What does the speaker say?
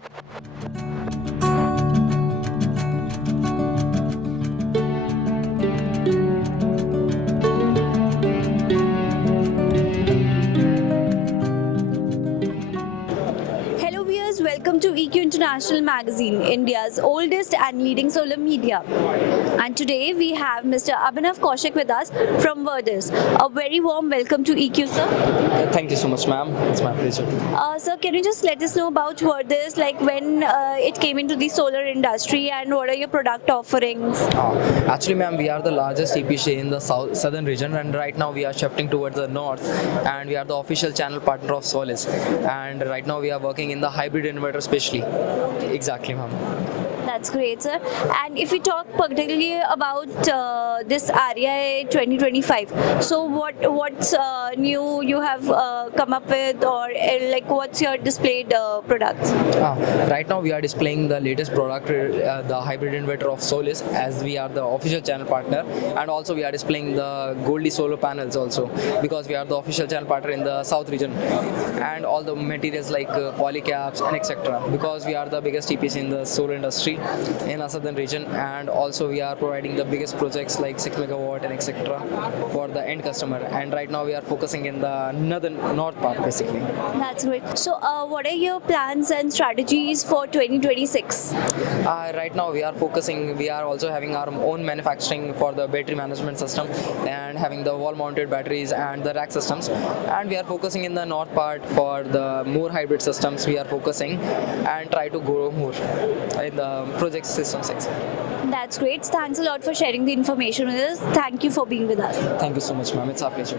Hello viewers, welcome to EQ International Magazine, India's oldest and leading solar media. And today we have Mr. Abhinav Kaushik with us from Viridis. A very warm welcome to EQ, sir. Thank you so much, ma'am. It's my pleasure. Sir, can you just let us know about Viridis, like when it came into the solar industry and what are your product offerings? Actually, ma'am, we are the largest EPC in the southern region, and right now we are shifting towards the north, and we are the official channel partner of Solis. And right now we are working in the hybrid inverter especially. Exactly, ma'am. That's great, sir. And if we talk particularly about this REI 2025, so what's new you have come up with, or like what's your displayed products? Right now we are displaying the latest product, the hybrid inverter of Solis, as we are the official channel partner, and also we are displaying the Goldie solar panels also, because we are the official channel partner in the south region, and all the materials like polycaps and etc. Because we are the biggest EPC in the solar industry in our southern region, and also we are providing the biggest projects like 6 megawatt and etc. for the end customer. And right now we are focusing in the north part basically. That's great. So, what are your plans and strategies for 2026? Right now we are focusing. We are also having our own manufacturing for the battery management system and having the wall-mounted batteries and the rack systems. And we are focusing in the north part for the more hybrid systems. We are focusing and try to grow more in the project system section. That's great. Thanks a lot for sharing the information with us. Thank you for being with us. Thank you so much, ma'am. It's our pleasure.